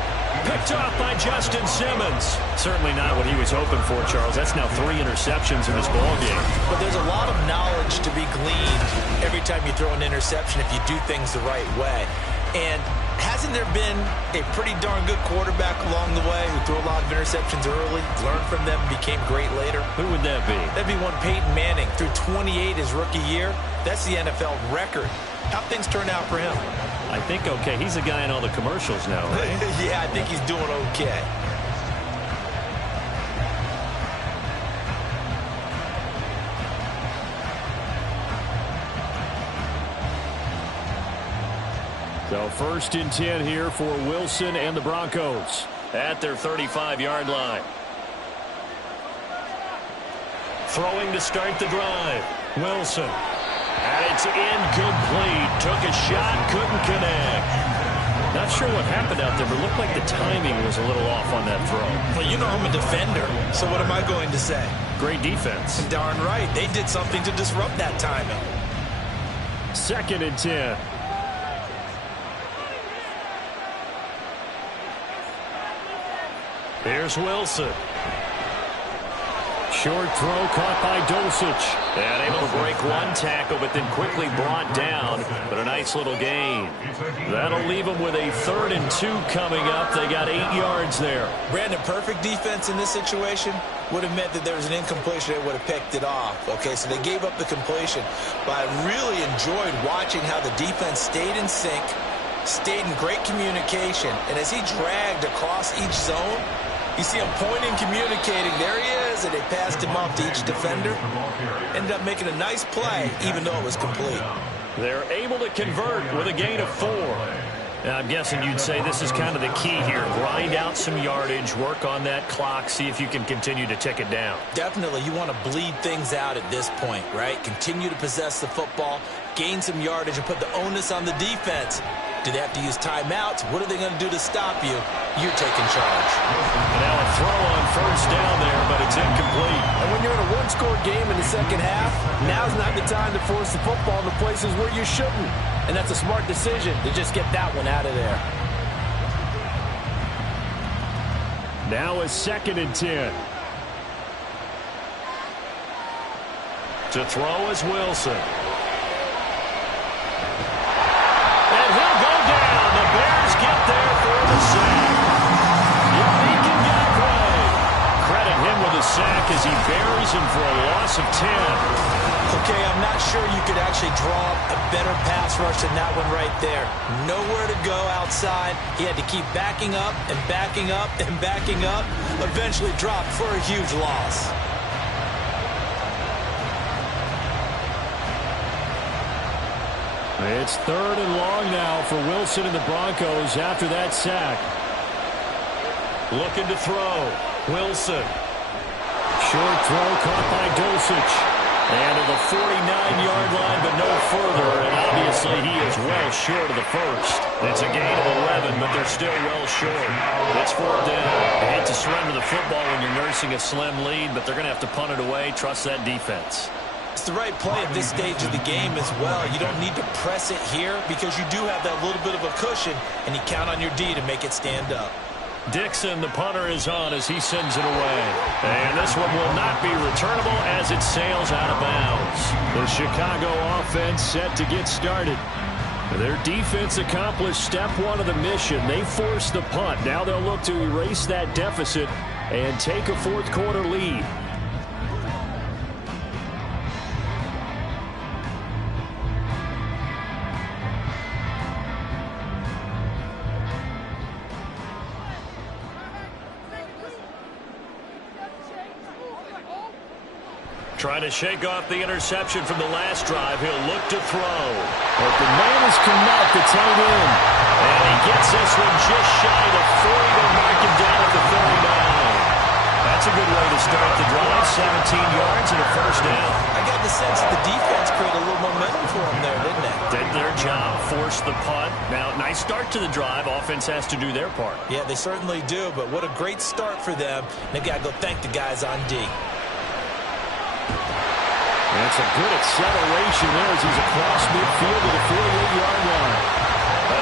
Picked off by Justin Simmons. Certainly not what he was hoping for, Charles. That's now 3 interceptions in this ballgame. But there's a lot of knowledge to be gleaned every time you throw an interception if you do things the right way. And hasn't there been a pretty darn good quarterback along the way who threw a lot of interceptions early, learned from them, became great later? Who would that be? That'd be one Peyton Manning. Threw 28 his rookie year. That's the NFL record. How'd things turn out for him? I think okay. He's a guy in all the commercials now, right? Yeah, I think he's doing okay. So 1st and 10 here for Wilson and the Broncos At their 35-yard line. Throwing to start the drive. Wilson. And it's incomplete. Took a shot, couldn't connect. Not sure what happened out there, but it looked like the timing was a little off on that throw. Well, you know I'm a defender, so what am I going to say? Great defense. Darn right. They did something to disrupt that timing. 2nd and 10. Here's Wilson. Short throw caught by Dulcich. And able to break 1 tackle, but then quickly brought down. But a nice little gain. That'll leave them with a 3rd and 2 coming up. They got 8 yards there. Brandon, perfect defense in this situation would have meant that there was an incompletion. They would have picked it off. Okay, so they gave up the completion. But I really enjoyed watching how the defense stayed in sync, stayed in great communication. And as he dragged across each zone, you see him pointing, communicating. There he is, and they passed him off to each defender. Ended up making a nice play, even though it was complete. They're able to convert with a gain of 4. And I'm guessing you'd say this is kind of the key here. Grind out some yardage, work on that clock, see if you can continue to tick it down. Definitely, you want to bleed things out at this point, right? Continue to possess the football, gain some yardage, and put the onus on the defense. Do they have to use timeouts? What are they going to do to stop you? You're taking charge. Now a throw on 1st down there, but it's incomplete. And when you're in a 1-score game in the second half, now's not the time to force the football to places where you shouldn't. And that's a smart decision to just get that one out of there. Now a 2nd and 10. To throw is Wilson. And he'll go down. The Bears get there for the sack. Yannick Ngakoue. Credit him with a sack as he buries him for a loss of 10. Okay, I'm not sure you could actually draw a better pass rush than that one right there. Nowhere to go outside. He had to keep backing up and backing up and backing up. Eventually dropped for a huge loss. It's 3rd and long now for Wilson and the Broncos after that sack. Looking to throw. Wilson. Short throw caught by Dulcich. And to the 49-yard line, but no further. And obviously he is well short of the first. It's a gain of 11, but they're still well short. It's 4th down. You hate to surrender the football when you're nursing a slim lead, but they're going to have to punt it away. Trust that defense. It's the right play at this stage of the game as well. You don't need to press it here because you do have that little bit of a cushion, and you count on your D to make it stand up. Dixon, the punter, is on as he sends it away. And this one will not be returnable as it sails out of bounds. The Chicago offense set to get started. Their defense accomplished step one of the mission. They forced the punt. Now they'll look to erase that deficit and take a fourth quarter lead. Trying to shake off the interception from the last drive. He'll look to throw. But the man is Komet, the tight end. And he gets this one just shy of 40 to mark him down at the 39. That's a good way to start the drive. 17 yards and a first down. I got the sense that the defense created a little momentum for him there, didn't they? Did their job, forced the punt. Now, nice start to the drive. Offense has to do their part. Yeah, they certainly do, but what a great start for them. And they've got to go thank the guys on D. That's a good acceleration there as he's across midfield to the 48-yard line.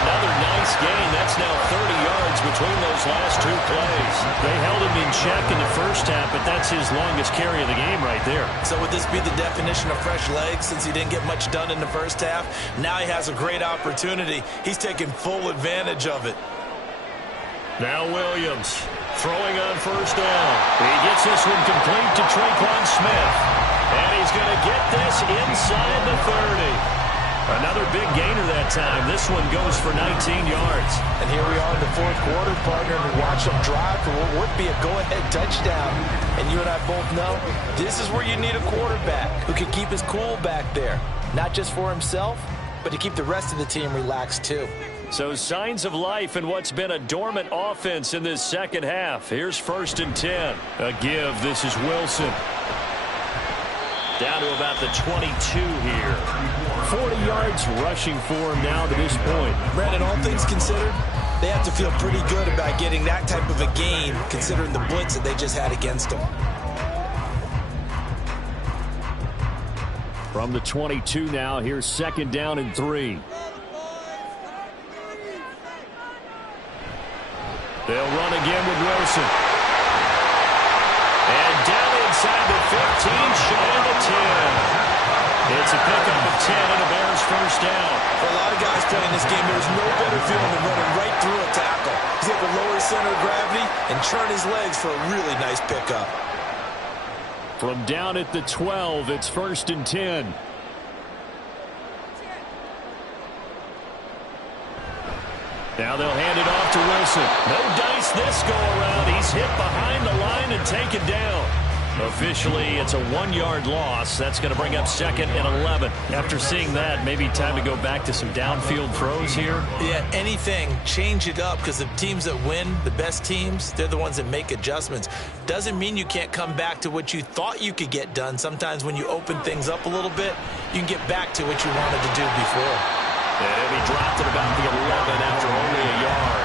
Another nice gain. That's now 30 yards between those last two plays. They held him in check in the first half, but that's his longest carry of the game right there. So would this be the definition of fresh legs since he didn't get much done in the first half? Now he has a great opportunity. He's taking full advantage of it. Now Williams throwing on first down. He gets this one complete to Traquan Smith. And he's going to get this inside the 30. Another big gainer that time. This one goes for 19 yards. And here we are in the fourth quarter, partner, and watch them drive for what would be a go-ahead touchdown. And you and I both know this is where you need a quarterback who can keep his cool back there. Not just for himself, but to keep the rest of the team relaxed too. So signs of life in what's been a dormant offense in this second half. Here's 1st and 10. A give. This is Wilson. Down to about the 22 here. 40 yards rushing for him now to this point. Brandon, all things considered, they have to feel pretty good about getting that type of a gain considering the blitz that they just had against them. From the 22 now, here's 2nd down and 3. They'll run again with Wilson. And down inside the 15, shy of the 10. It's a pickup of 10 and a Bears first down. For a lot of guys playing this game, there's no better feeling than running right through a tackle. He's able to lower his center of gravity and churn his legs for a really nice pickup. From down at the 12, it's 1st and 10. Now they'll hand it off to Wilson. No dice this go around. He's hit behind the line and taken down. Officially, it's a 1-yard loss. That's going to bring up 2nd and 11. After seeing that, maybe time to go back to some downfield throws here. Yeah, anything. Change it up because the teams that win, the best teams, they're the ones that make adjustments. Doesn't mean you can't come back to what you thought you could get done. Sometimes when you open things up a little bit, you can get back to what you wanted to do before. And he'll be dropped at about the 11 after only a yard.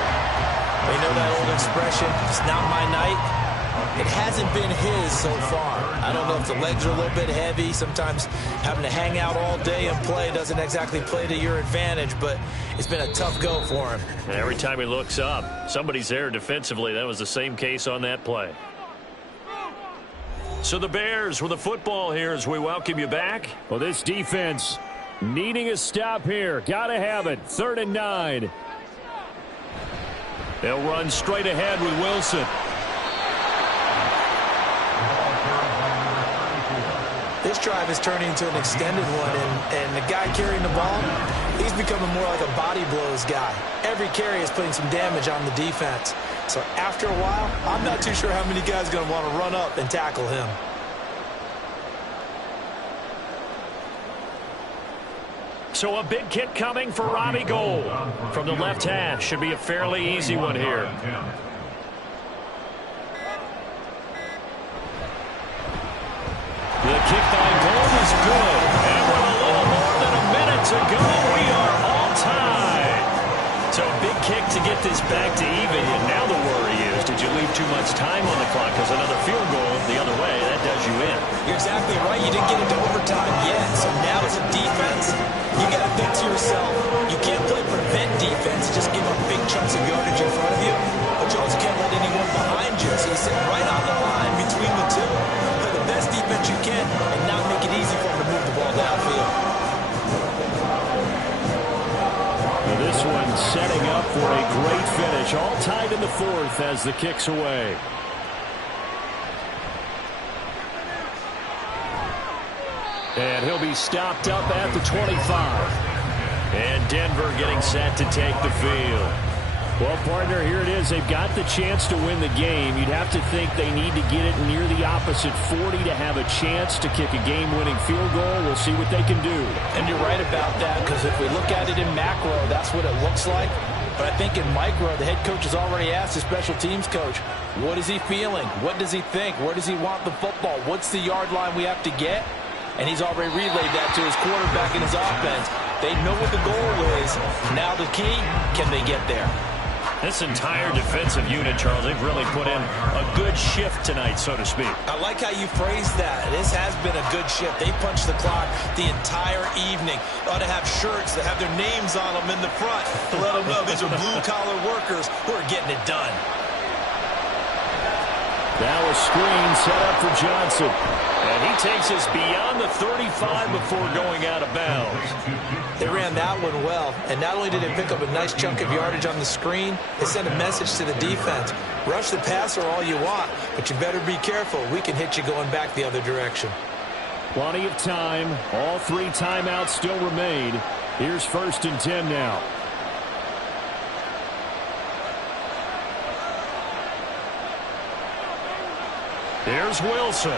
You know that old expression, it's not my night. It hasn't been his so far. I don't know if the legs are a little bit heavy. Sometimes having to hang out all day and play doesn't exactly play to your advantage, but it's been a tough go for him. And every time he looks up, somebody's there defensively. That was the same case on that play. So the Bears with the football here as we welcome you back. Well, this defense needing a stop here. Gotta have it. 3rd and 9. They'll run straight ahead with Wilson. This drive is turning into an extended one, and the guy carrying the ball, he's becoming more like a body blows guy. Every carry is putting some damage on the defense. So after a while, I'm not too sure how many guys are going to want to run up and tackle him. So a big kick coming for Robbie Gould. From the left hash, should be a fairly easy one here. The kick by Gould is So a big kick to get this back to even. And now the worry is, did you leave too much time on the clock? Because another field goal the other way, that does you in. You're exactly right. You didn't get into overtime yet. So now as a defense, you got to think to yourself, you can't play prevent defense and just give up big chunks of yardage in front of you. But you also can't let anyone behind you. So you sit right on the line between the two. Play the best defense you can and not make it easy for them to move the ball downfield. This one setting up for a great finish. All tied in the fourth as the kick's away. And he'll be stopped up at the 25. And Denver getting set to take the field. Well, partner, here it is. They've got the chance to win the game. You'd have to think they need to get it near the opposite 40 to have a chance to kick a game-winning field goal. We'll see what they can do. And you're right about that, because if we look at it in macro, that's what it looks like. But I think in micro, the head coach has already asked the special teams coach, what is he feeling? What does he think? Where does he want the football? What's the yard line we have to get? And he's already relayed that to his quarterback and his offense. They know what the goal is. Now the key, can they get there? This entire defensive unit, Charles, they've really put in a good shift tonight, so to speak. I like how you phrased that. This has been a good shift. They punched the clock the entire evening. They ought to have shirts that have their names on them in the front to let them know these are blue-collar workers who are getting it done. Now a screen set up for Johnson. And he takes us beyond the 35 before going out of bounds. They ran that one well, and not only did they pick up a nice chunk of yardage on the screen, they sent a message to the defense. Rush the passer all you want, but you better be careful. We can hit you going back the other direction. Plenty of time. All three timeouts still remain. Here's 1st and 10 now. Here's Wilson.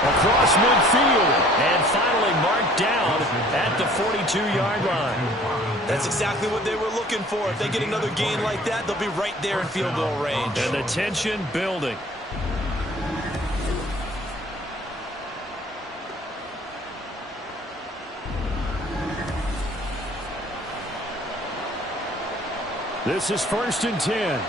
Across midfield. And finally marked down at the 42-yard line. That's exactly what they were looking for. If they get another gain like that, they'll be right there in field goal range. And the tension building. This is 1st and 10.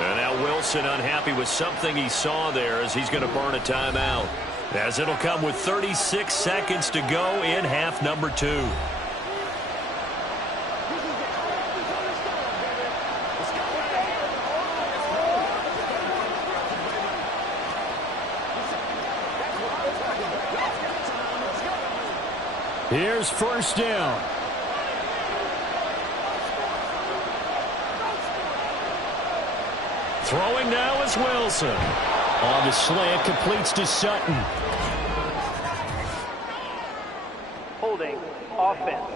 And now Wilson unhappy with something he saw there as he's going to burn a timeout. As it'll come with 36 seconds to go in half number 2. Here's 1st down. Throwing now is Wilson. On the slant, completes to Sutton. Holding. Offense.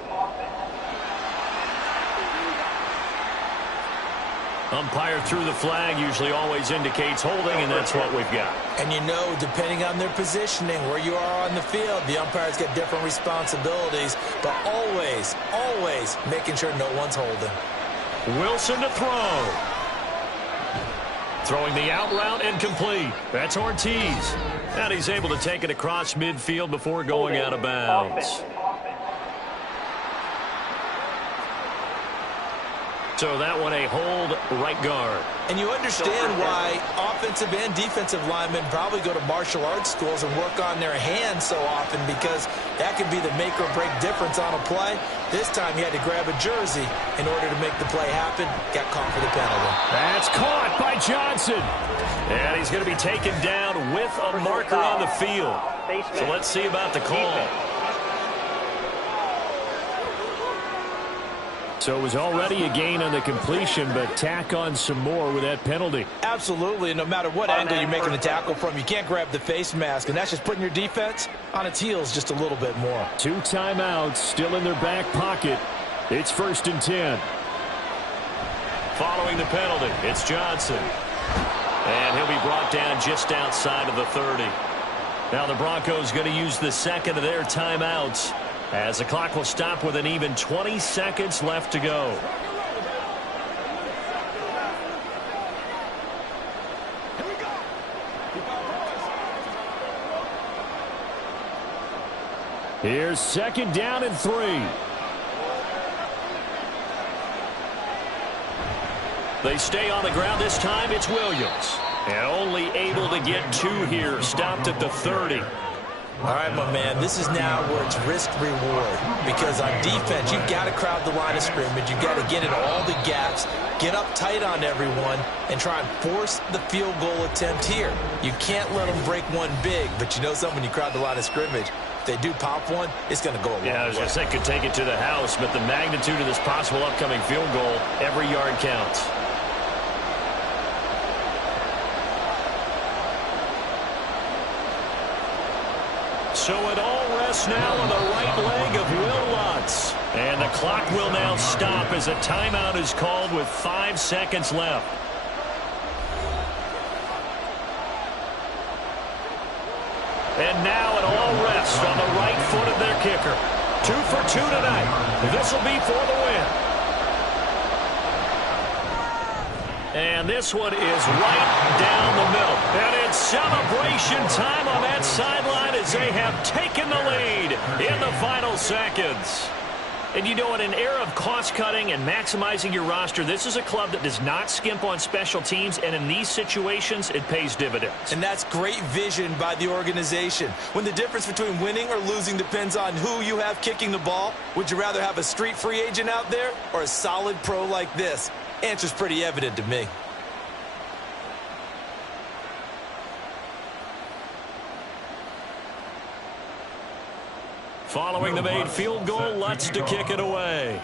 Umpire threw the flag, usually always indicates holding, and that's what we've got. And you know, depending on their positioning, where you are on the field, the umpires get different responsibilities, but always, always making sure no one's holding. Wilson to throw. Throwing the out route incomplete. That's Ortiz. And he's able to take it across midfield before going out of bounds. So that one a hold right guard. And you understand why offensive and defensive linemen probably go to martial arts schools and work on their hands so often, because that could be the make or break difference on a play. This time he had to grab a jersey in order to make the play happen. Got caught for the penalty. That's caught by Johnson. And he's going to be taken down with a marker on the field. So let's see about the call. So it was already a gain on the completion, but tack on some more with that penalty. Absolutely, and no matter what angle you're making the tackle from, you can't grab the face mask, and that's just putting your defense on its heels just a little bit more. 2 timeouts still in their back pocket. It's 1st and 10. Following the penalty, it's Johnson. And he'll be brought down just outside of the 30. Now the Broncos going to use the second of their timeouts, as the clock will stop with an even 20 seconds left to go. Here's 2nd down and 3. They stay on the ground. This time it's Williams. And only able to get 2 here. Stopped at the 30. All right, my man, this is now where it's risk-reward. Because on defense, you've got to crowd the line of scrimmage. You've got to get in all the gaps, get up tight on everyone, and try and force the field goal attempt here. You can't let them break one big, but you know something, when you crowd the line of scrimmage, if they do pop one, it's going to go a long way. Yeah, I was going to say, could take it to the house, but the magnitude of this possible upcoming field goal, every yard counts. So it all rests now on the right leg of Will Lutz. And the clock will now stop as a timeout is called with 5 seconds left. And now it all rests on the right foot of their kicker. 2 for 2 tonight. This will be for the win. And this one is right down the middle. And it's celebration time on that sideline as they have taken the lead in the final seconds. And you know, in an era of cost-cutting and maximizing your roster, this is a club that does not skimp on special teams, and in these situations, it pays dividends. And that's great vision by the organization. When the difference between winning or losing depends on who you have kicking the ball, would you rather have a street free agent out there or a solid pro like this? Answer's pretty evident to me. Following the made field goal, Lutz to kick it away.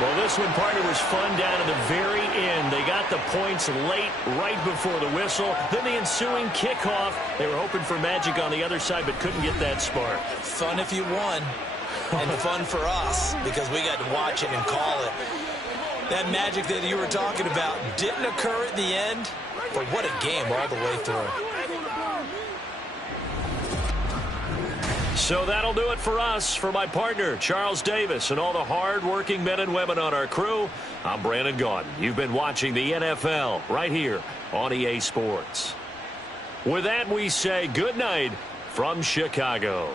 Well, this one, partner, was fun down to the very end. They got the points late, right before the whistle. Then the ensuing kickoff. They were hoping for magic on the other side, but couldn't get that spark. Fun if you won, and fun for us because we got to watch it and call it. That magic that you were talking about didn't occur at the end, but what a game all the way through. So that'll do it for us. For my partner, Charles Davis, and all the hard-working men and women on our crew, I'm Brandon Gaudin. You've been watching the NFL right here on EA Sports. With that, we say good night from Chicago.